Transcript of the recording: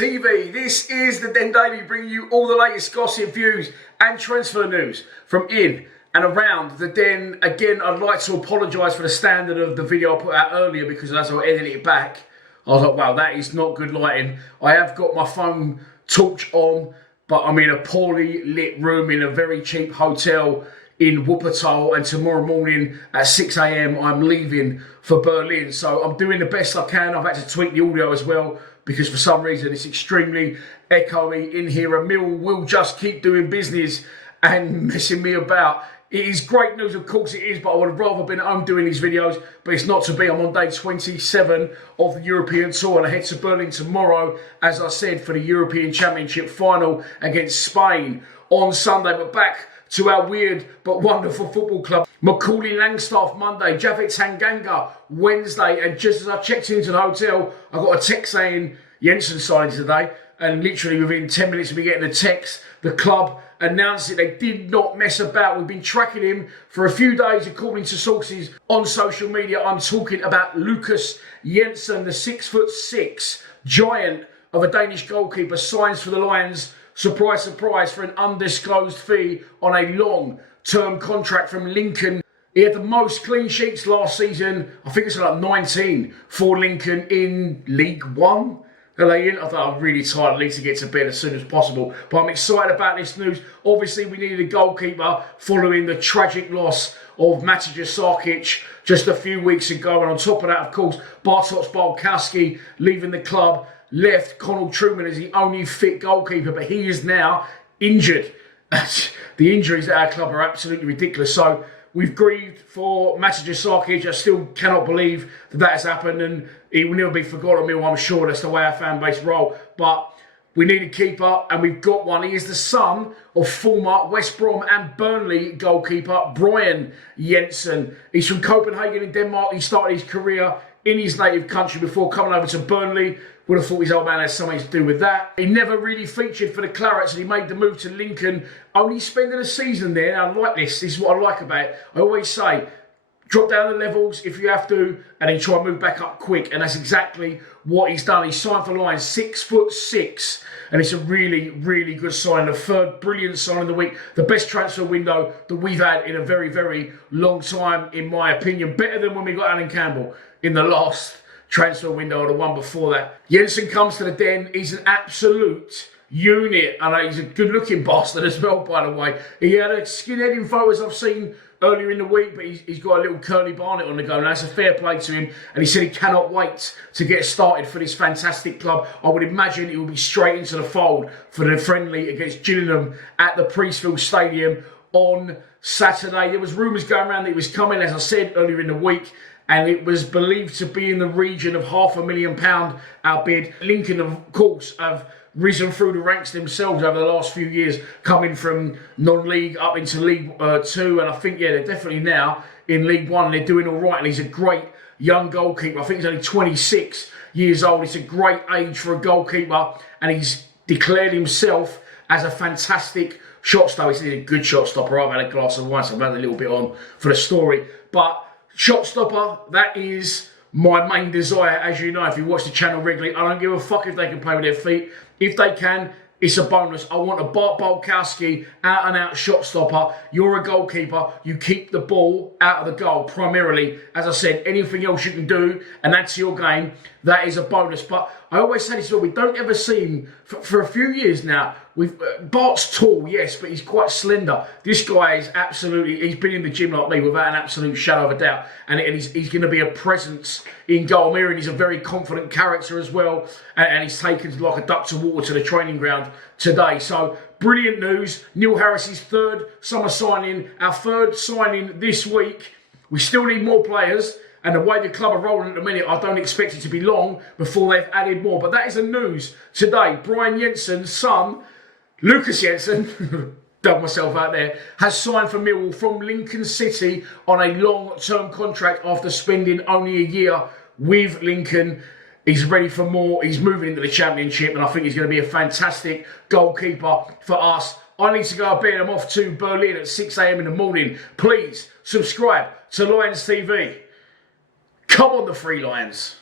TV. This is the Den Daily, bringing you all the latest gossip, views and transfer news from in and around the Den. Again, I'd like to apologise for the standard of the video I put out earlier, because as I edited it back, I was like, wow, that is not good lighting. I have got my phone torch on, but I'm in a poorly lit room in a very cheap hotel in Wuppertal, and tomorrow morning at 6 AM I'm leaving for Berlin. So I'm doing the best I can. I've had to tweak the audio as well, because for some reason it's extremely echoey in here. And Millwall will just keep doing business and messing me about. It is great news, of course it is, but I would have rather been at home doing these videos, but it's not to be. I'm on day 27 of the European Tour, and I head to Berlin tomorrow, as I said, for the European Championship final against Spain on Sunday. But back to our weird but wonderful football club. Macaulay Langstaff Monday, Javed Tanganga Wednesday, and just as I checked into the hotel, I got a text saying Jensen signed today, and literally within 10 minutes of me getting the text, the club announced it. They did not mess about. We've been tracking him for a few days, according to sources on social media. I'm talking about Lukas Jensen, the 6'6" giant of a Danish goalkeeper, signs for the Lions. Surprise, surprise, for an undisclosed fee on a long-term contract from Lincoln. He had the most clean sheets last season. I think it's like 19 for Lincoln in League One. I thought I'm really tired. I need to get to bed as soon as possible. But I'm excited about this news. Obviously, we needed a goalkeeper following the tragic loss of Matija Sarkic just a few weeks ago. And on top of that, of course, Bartosz Bartkowski leaving the club left Connell Truman as the only fit goalkeeper, but he is now injured. The injuries at our club are absolutely ridiculous. So we've grieved for Matija Sarkic. I still cannot believe that has happened, and he will never be forgotten. I'm sure that's the way our fan base roll. But we need a keeper, and we've got one. He is the son of former West Brom and Burnley goalkeeper Brian Jensen. He's from Copenhagen in Denmark. He started his career in his native country before coming over to Burnley. Would have thought his old man had something to do with that. He never really featured for the Clarets, and he made the move to Lincoln, only spending a season there. And I like this. This is what I like about it. I always say, drop down the levels if you have to, and then try and move back up quick. And that's exactly what he's done. He signed for the Lions, 6'6", and it's a really, really good sign. The third brilliant sign of the week. The best transfer window that we've had in a very, very long time, in my opinion. Better than when we got Alan Campbell in the last transfer window or the one before that. Jensen comes to the Den. He's an absolute unit. And he's a good-looking bastard as well, by the way. He had a skinhead in photos I've seen earlier in the week, but he's got a little curly barnet on the go, and that's a fair play to him. And he said he cannot wait to get started for this fantastic club. I would imagine he will be straight into the fold for the friendly against Gillingham at the Priestfield Stadium on Saturday. There was rumours going around that he was coming, as I said, earlier in the week, and it was believed to be in the region of £500,000 our bid. Lincoln, of course, have risen through the ranks themselves over the last few years, coming from non-league up into League 2, and I think, yeah, they're definitely now in League 1. They're doing all right, and he's a great young goalkeeper. I think he's only 26 years old. It's a great age for a goalkeeper, and he's declared himself as a fantastic shot stopper. He's a good shot stopper. I've had a glass of wine, so I've had a little bit on for the story. But shot stopper, that is my main desire. As you know, if you watch the channel regularly, I don't give a fuck if they can play with their feet. If they can, it's a bonus. I want a Bart Bartkowski out-and-out shot stopper. You're a goalkeeper. You keep the ball out of the goal primarily. As I said, anything else you can do and add to your game, that is a bonus. But I always say this, we don't ever see him, for a few years now, Bart's tall, yes, but he's quite slender. This guy is absolutely, he's been in the gym like me without an absolute shadow of a doubt. And he's going to be a presence in goal. I'm hearing he's a very confident character as well. And he's taken like a duck to water to the training ground today. So brilliant news. Neil Harris's third summer signing, our third signing this week. We still need more players. And the way the club are rolling at the minute, I don't expect it to be long before they've added more. But that is the news today. Brian Jensen's son, Lukas Jensen, dug myself out there, has signed for Millwall from Lincoln City on a long-term contract after spending only a year with Lincoln. He's ready for more. He's moving into the Championship, and I think he's going to be a fantastic goalkeeper for us. I need to go to bed. I'm off to Berlin at 6 AM in the morning. Please subscribe to Lions TV. Come on, the Free Lions.